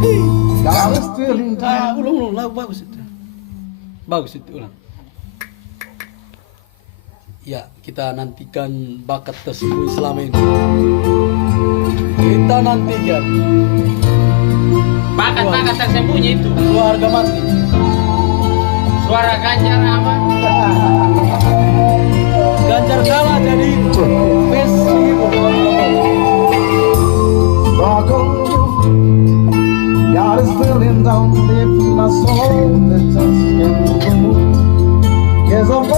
God is still in town. Ulang, lagu bagus itu. Bagus itu, ulang. Ya, kita nantikan bakat tersembunyi selama ini. Kita nantikan. Bakat-bakat tersembunyi itu. Keluarga mati. Suara Ganjar apa? Ganjar kalah jadi best gitu. Rock on you. God is feeling down deep in my soul that just can't move. Yes, I'm